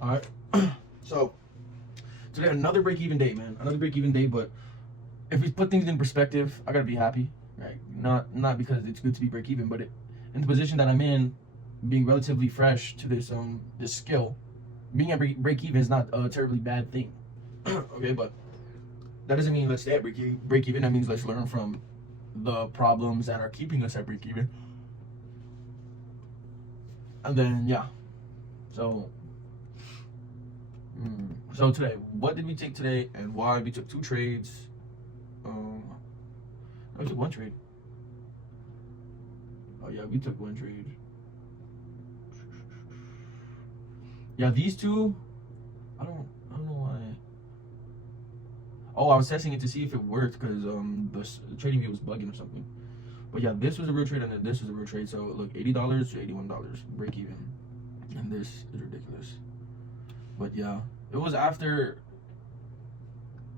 All right. So today another break-even day, man. Another break-even day, but if we put things in perspective, I gotta be happy, right? Not because it's good to be break-even, but in the position that I'm in, being relatively fresh to this skill, being at break-even is not a terribly bad thing. Okay, but that doesn't mean let's stay at break-even. That means let's learn from the problems that are keeping us at break-even, and then yeah. So so today, what did we take today, and why? We took two trades. Um, I took one trade. Oh yeah, we took one trade. Yeah, these two. I don't know why. Oh, I was testing it to see if it worked because the trading view was bugging or something. But yeah, this was a real trade, and then this was a real trade. So look, $80 to $81, break even, and this is ridiculous. But yeah, it was after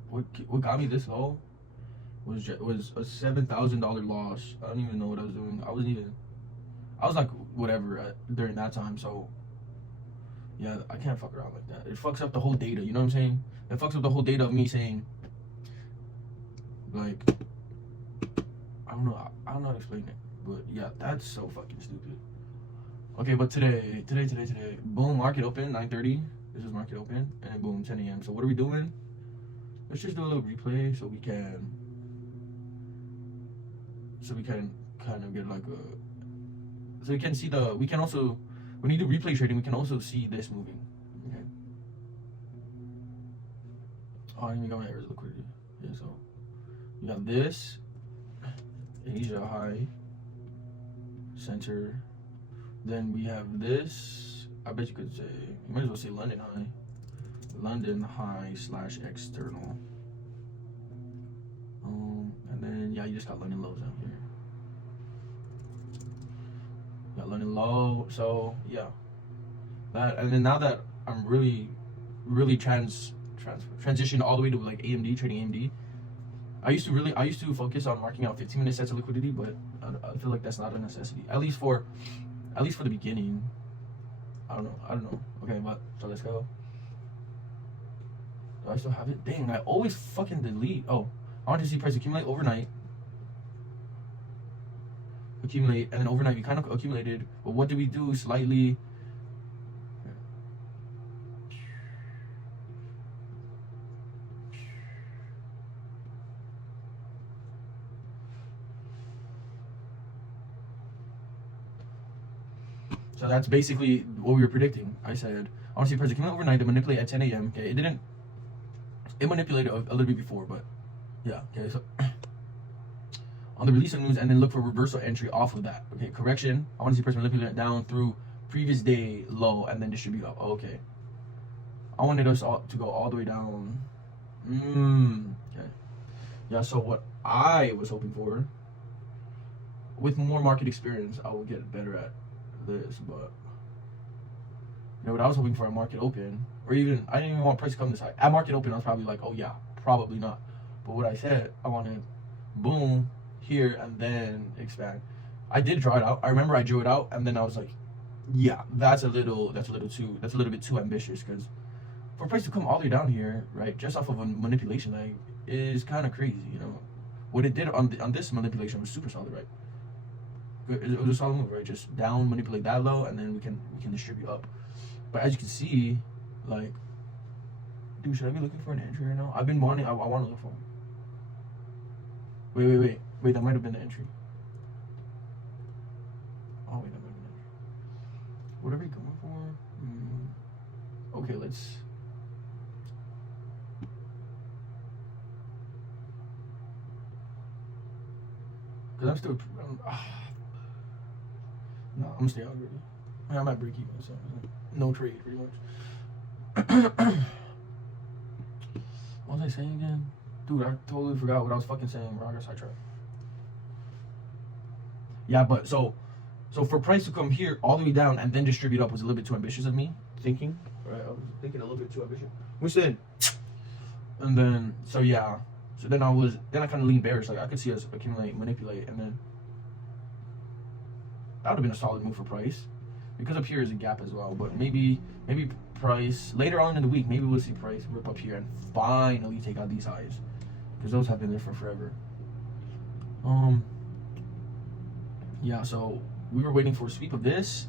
what got me this low was a $7,000 loss. I don't even know what I was doing. I was like whatever during that time. So yeah, I can't fuck around like that. It fucks up the whole data. You know what I'm saying? It fucks up the whole data of me saying like I don't know. I don't know how to explain it. But yeah, that's so fucking stupid. Okay, but today, boom, market open 9:30. This is market open, and then boom, 10 a.m. So what are we doing? Let's just do a little replay so we can kind of get like a so we can see we can also when you do replay trading we can also see this moving. Okay. Oh, I didn't got my areas of liquidity. Yeah, so you got this Asia high center. Then we have this. I bet you could say you might as well say London high. London high / external. And then yeah, you just got London lows out here. Got London low. So yeah, that and then now that I'm really transitioned all the way to like AMD trading AMD. I used to focus on marking out 15-minute sets of liquidity, but I feel like that's not a necessity. At least for the beginning. I don't know. Okay, but so let's go. Do I still have it? Dang, I always fucking delete. Oh, I want to see price accumulate overnight. Accumulate, and then overnight we kind of accumulated. But what did we do? Slightly. So that's basically what we were predicting. I said, I want to see price accumulate overnight to manipulate at 10 a.m. Okay, it didn't. It manipulated a little bit before, but yeah. Okay, so on the release of news, and then look for reversal entry off of that. Okay, correction. I want to see price manipulate down through previous day low and then distribute up. Okay. I wanted us all to go all the way down. Okay. Yeah. So what I was hoping for, with more market experience, I will get better at this, but you know what I was hoping for a market open, or even I didn't even want price to come this high. At market open, I was probably like, oh yeah, probably not. But what I said, I wanted boom here and then expand. I did draw it out. I remember I drew it out, and then I was like, yeah, that's a little bit too ambitious because for price to come all the way down here, right, just off of a manipulation, like, is kind of crazy, you know. What it did on this manipulation was super solid, right? It was a solid move, right? Just down, manipulate that low, and then we can distribute up. But as you can see, like, dude, should I be looking for an entry right now? I've been wanting. I want to look for one. Wait. That might have been the entry. Oh wait, that might have been the entry. What are we going for? Okay, let's. Cause I'm still. No, I'm gonna stay out already. I might break even, so no trade pretty much. What was I saying again? Dude, I totally forgot what I was fucking saying, bro. I got sidetracked. Yeah, but so for price to come here all the way down and then distribute up was a little bit too ambitious of me thinking. Right, I was thinking a little bit too ambitious. Which then, and then so yeah, so then I kind of leaned bearish. Like I could see us accumulate, manipulate, and then that would have been a solid move for price. because up here is a gap as well. But maybe price later on in the week, maybe we'll see price rip up here and finally take out these highs, because those have been there for forever. Yeah, so we were waiting for a sweep of this.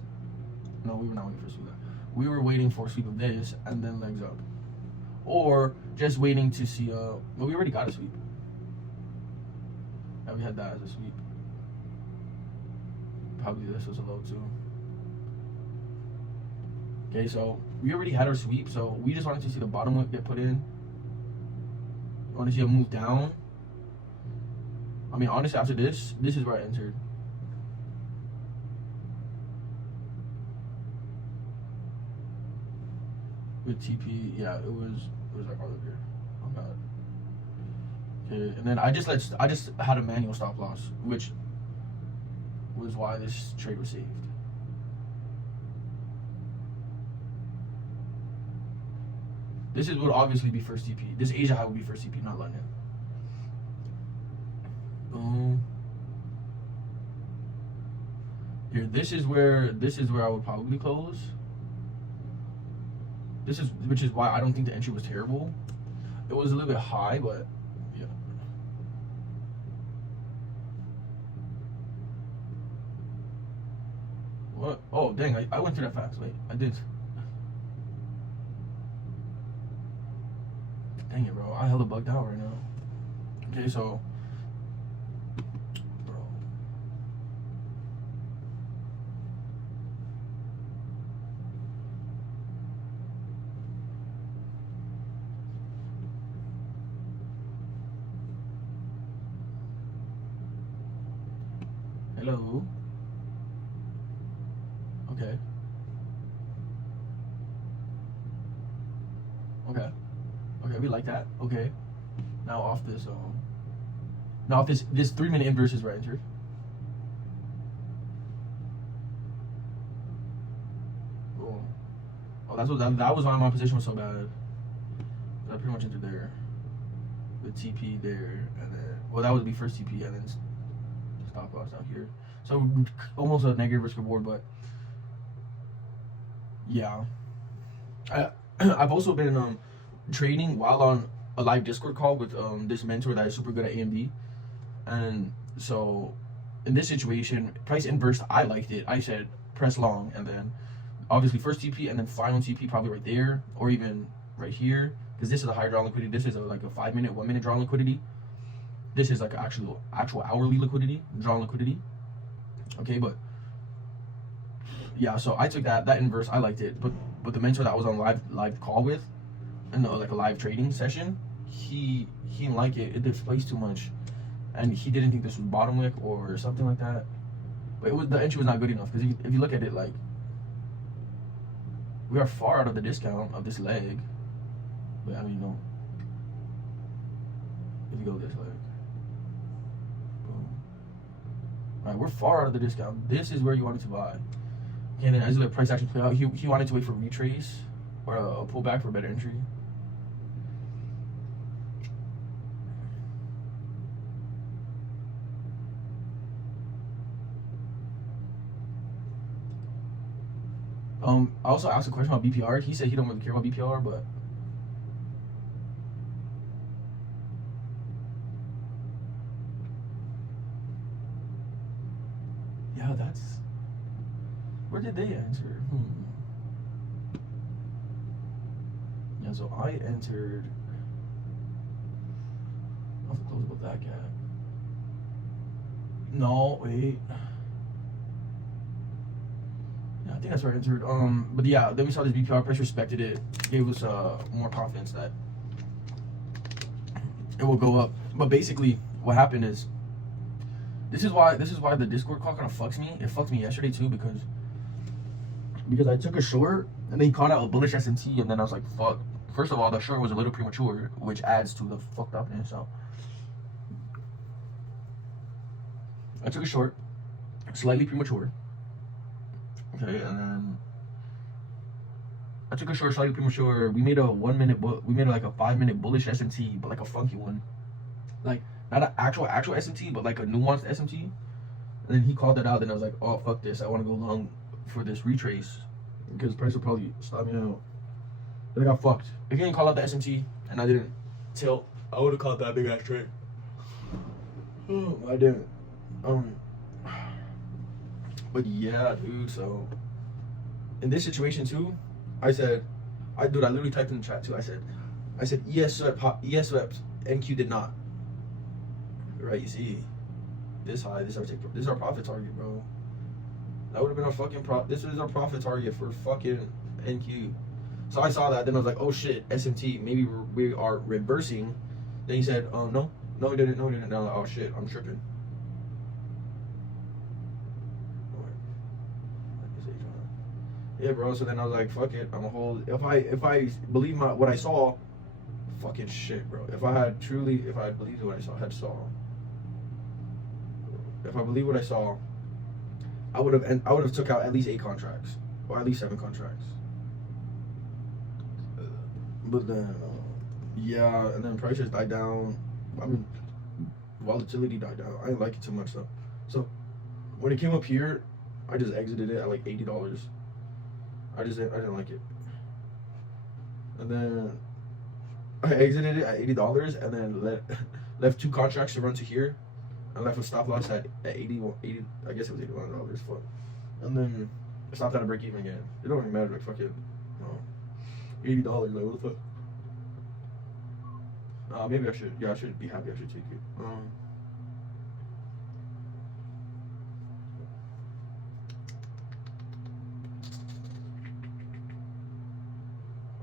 No, we were not waiting for a sweep of that. We were waiting for a sweep of this and then legs up, or just waiting to see well, we already got a sweep. And we had that as a sweep. Probably this was a low too. Okay, so we already had our sweep, so we just wanted to see the bottom wick get put in. I want to see it move down. I mean, honestly, after this is where I entered. With TP, yeah, it was like all over here. Oh god. Okay, and then I just had a manual stop loss, which was why this trade was saved. This would obviously be first TP. This Asia high would be first TP, not London. Boom. Here, this is where I would probably close. Which is why I don't think the entry was terrible. It was a little bit high, but yeah. What? Oh dang! I went through that fast. Wait, I did. Dang it, bro! I hella bugged out right now. Okay, so. Hello. Okay. Okay. Okay, we like that. Okay. Now off this now if this 3 minute inverse is where I entered. Cool. Oh, that was why my position was so bad. I pretty much entered there. The TP there, and then that would be first TP, and then stop loss out here. So almost a negative risk reward, but yeah. I've also been trading while on a live Discord call with this mentor that is super good at AMD, and so in this situation, price inverse, I liked it. I said press long, and then obviously first TP, and then final TP probably right there, or even right here, because this is a higher draw liquidity. This is like a 5 minute, 1 minute draw liquidity. This is like actual hourly liquidity, draw liquidity. Okay, but yeah, so I took that inverse. I liked it, but the mentor that I was on live call with, and like a live trading session, he didn't like it. It displays too much, and he didn't think this was bottom wick or something like that. But the entry was not good enough, because if you look at it, like, we are far out of the discount of this leg. But I mean, no. If you go this leg. Alright, we're far out of the discount. This is where you wanted to buy. And then as you let price action play out, he wanted to wait for retrace or a pullback for a better entry. I also asked a question about BPR. He said he don't really care about BPR, but yeah, that's where did they enter? Yeah, so I entered. I'll have to close about that gap. No, wait. Yeah, I think that's where I entered. But yeah, then we saw this BPR price, respected it, gave us more confidence that it will go up. But basically, what happened is, this is why the Discord call kind of fucks me. It fucked me yesterday too, because I took a short and then he caught out a bullish SMT, and then I was like, fuck. First of all, the short was a little premature, which adds to the fucked upness. So I took a short, slightly premature. Okay, and then I took a short, slightly premature. We made a 1 minute, we made like a 5 minute bullish SMT, but like a funky one, like not an actual SMT, but like a nuanced SMT. And then he called it out. Then I was like, oh fuck this, I want to go long for this retrace because price will probably stop me out. But I got fucked. If you didn't call out the SMT and I didn't tilt, I would have caught that big ass trade. I didn't. But yeah, dude. So in this situation too, I said, I literally typed in the chat too. I said ES swept, NQ did not. Right? You see, this high. This is our profit target, bro. That would have been our fucking This is our profit target for fucking NQ. So I saw that. Then I was like, oh shit, SMT. Maybe we are reversing. Then he said, no, we didn't. No, we didn't. No, oh shit, I'm tripping. Yeah, bro. So then I was like, fuck it. I'm gonna hold. If I believe what I saw, fucking shit, bro. If I believed what I saw, if I believe what I saw, I would have took out at least 8 contracts or at least 7 contracts. But then, yeah, and then prices died down. I mean, volatility died down. I didn't like it too much though. So when it came up here, I just exited it at like $80. I didn't like it. And then I exited it at $80 and then left 2 contracts to run to here. I left a stop loss at 80, I guess it was $81. Fuck. And then I stopped at a break even again. It don't really matter, like fuck it. $80, like what the fuck? Maybe I should. Yeah, I should be happy. I should take it.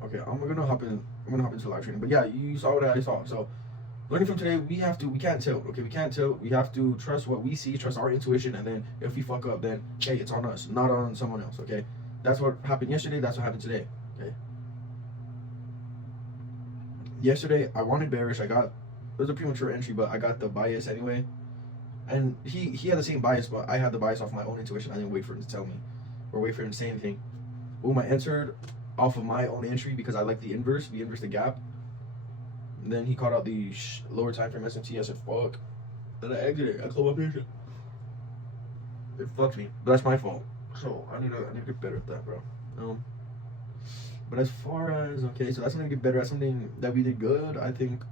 Okay, I'm gonna hop into live training. But yeah, you saw what I saw. So learning from today, we can't tilt. Okay, we can't tilt. We have to trust what we see, trust our intuition, and then if we fuck up, then hey, it's on us, not on someone else. Okay, that's what happened yesterday. That's what happened today. Okay. Yesterday, I wanted bearish. It was a premature entry, but I got the bias anyway. And he had the same bias, but I had the bias off my own intuition. I didn't wait for him to tell me or wait for him to say anything. Boom, I entered off of my own entry because I like the inverse the gap. And then he caught out the lower time frame SMT. I said, fuck. Then I exited. I closed my position. It fucked me. But that's my fault. So I need to get better at that, bro. But as far as, okay, so that's something to get better at, something that we did good, I think.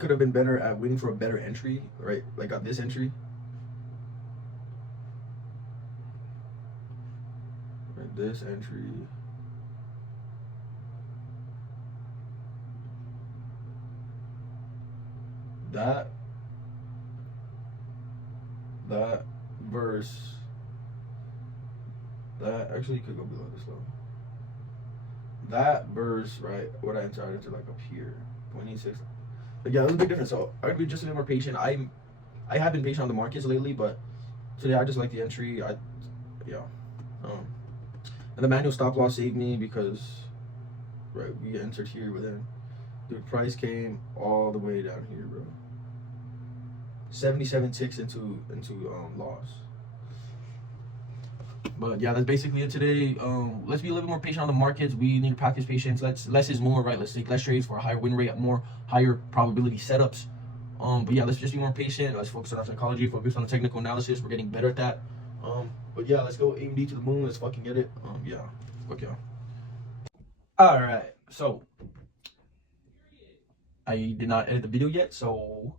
Could have been better at waiting for a better entry, right? Like got this entry. Right, this entry. That verse. That actually could go below this level. That verse, right? What I entered like up here, 26. But yeah, it was a big difference. So I'd be just a bit more patient. I have been patient on the markets lately, but today I just like the entry. And the manual stop loss saved me because, right, we entered here, but then the price came all the way down here, bro. 77 ticks into loss. But yeah, that's basically it today. Let's be a little bit more patient on the markets. We need to practice patience. Less is more, right? Let's take less trades for a higher win rate, higher probability setups. But yeah, let's just be more patient. Let's focus on our psychology, focus on the technical analysis. We're getting better at that. But yeah, let's go AMD to the moon. Let's fucking get it. Yeah, fuck yeah. All right, so I did not edit the video yet, so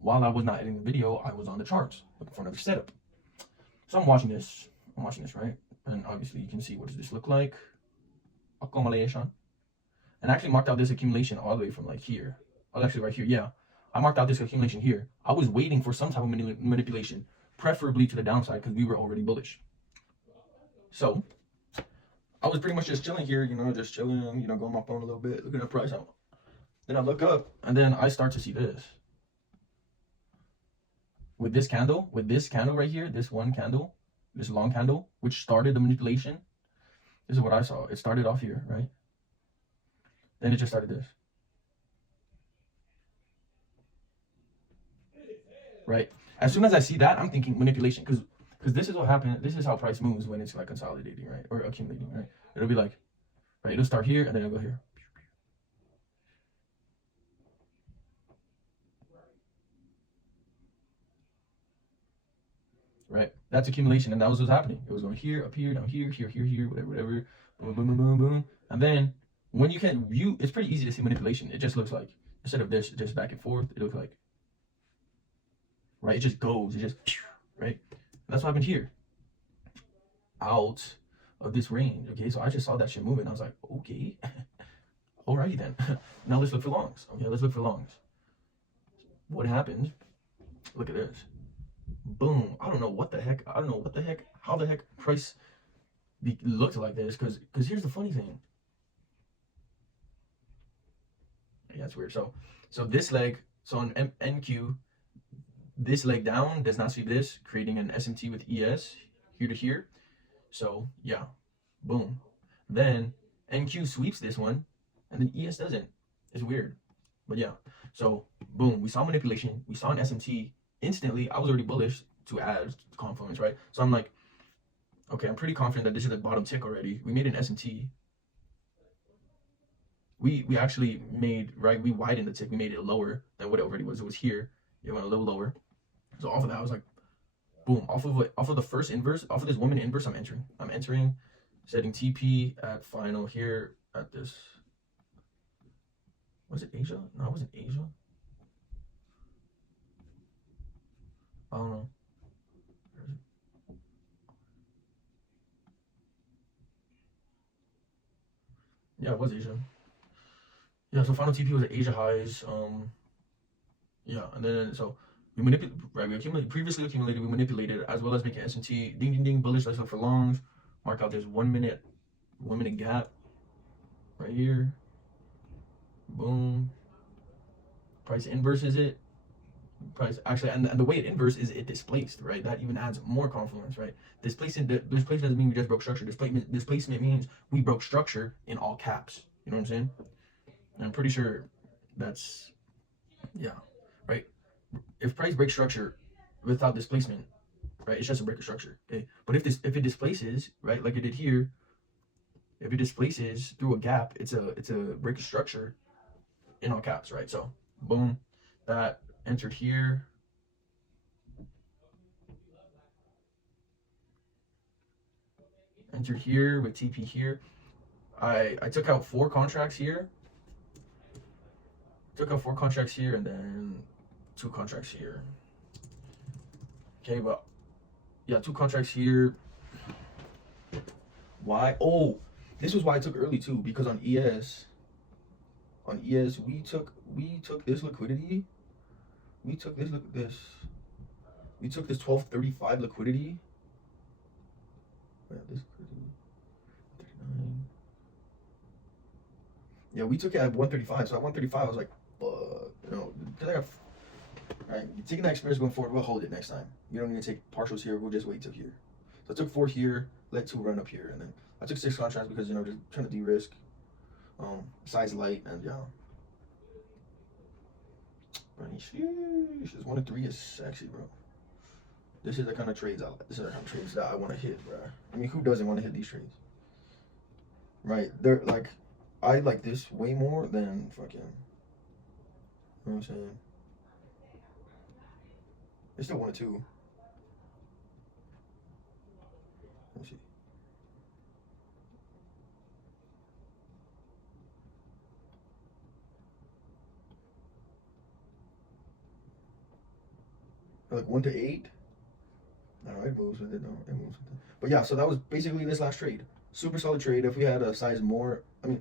while I was not editing the video, I was on the charts looking for another setup. So I'm watching this, right? And obviously you can see, what does this look like? Accumulation. And I actually marked out this accumulation all the way from like here. Oh, actually right here, yeah. I marked out this accumulation here. I was waiting for some type of manipulation, preferably to the downside, because we were already bullish. So I was pretty much just chilling here, just chilling, going my phone a little bit, looking at price out. Then I look up, and then I start to see this. With this candle right here, this one candle, this long candle, which started the manipulation. This is what I saw. It started off here, right? Then it just started this. Right? As soon as I see that, I'm thinking manipulation, because this is what happened. This is how price moves when it's like consolidating, right? Or accumulating, right? It'll be like, right? It'll start here, and then it'll go here. right? That's accumulation, and that was what's happening. It was going here, up here, down here, here, whatever, boom, boom, boom, boom, boom, and then when you can view, it's pretty easy to see manipulation. It just looks like, instead of this just back and forth, it looks like, right? It just goes, it just, right? That's what happened here. Out of this range, okay? So I just saw that shit moving. I was like, okay, alrighty then. Now let's look for longs. Okay, let's look for longs. What happened? Look at this. Boom. I don't know what the heck. I don't know what the heck. How the heck price looked like this? Because here's the funny thing. Yeah, it's weird. So this leg. So on NQ, this leg down does not sweep this, creating an SMT with ES here to here. So yeah, boom. Then NQ sweeps this one, and then ES doesn't. It's weird, but yeah. So boom, we saw manipulation. We saw an SMT. Instantly, I was already bullish to add confluence, right? So I'm like, okay, I'm pretty confident that this is the bottom tick already. We made an SMT. We actually made, right, we widened the tick. We made it lower than what it already was. It was here. It went a little lower. So off of that, I was like, boom, off of the first inverse, off of this woman inverse, I'm entering, setting TP at final here at this. Was it Asia? No, it wasn't Asia. I don't know. Yeah, it was Asia. Yeah, so final TP was at Asia highs. Yeah, and then so we manipulate, right? We previously accumulated, we manipulated as well as making SMT. Ding ding ding, bullish. Let's look for longs. Mark out this 1 minute gap right here. Boom. Price inverse is it. Price actually, and the way it inverse is it displaced, right? That even adds more confluence, right? Displacement doesn't mean we just broke structure. Displacement means we broke structure in all caps. You know what I'm saying? And I'm pretty sure that's, yeah, right? If price breaks structure without displacement, right, it's just a break of structure, okay? But if it displaces, right, like it did here, if it displaces through a gap, it's a break of structure in all caps, right? So boom, that entered here. Entered here with TP here. I took out 4 contracts here. Took out 4 contracts here and then 2 contracts here. Okay, but yeah, 2 contracts here. Why? Oh, this was why I took early too, because on ES we took this liquidity. We took this, look at this. We took this 1235 liquidity. Yeah, this liquidity. 39. Yeah, we took it at 135. So at 135, I was like, you know, because I got, right, taking that experience going forward, we'll hold it next time. We don't need to take partials here. We'll just wait till here. So I took 4 here, let 2 run up here, and then I took 6 contracts because, you know, just trying to de-risk. Size light, and yeah. Sheesh, 1 and 3 is sexy, bro. This is the kind of trades that I want to hit, bro. I mean, who doesn't want to hit these trades? Right? They're like, I like this way more than fucking. You know what I'm saying? It's still 1 and 2. Let me see. Like 1 to 8. No, it moves with it. No, it moves with it. But yeah, so that was basically this last trade. Super solid trade. If we had a size more, I mean,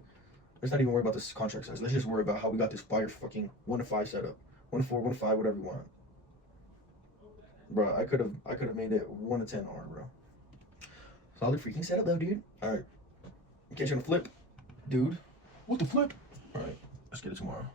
let's not even worry about this contract size. Let's just worry about how we got this fire fucking 1 to 5 setup. 1 to 4, 1 to 5, whatever you want. Bro, I could have made it 1 to 10 R, bro. Solid freaking setup though, dude. Alright. Catch you on the flip, dude. What the flip? Alright, let's get it tomorrow.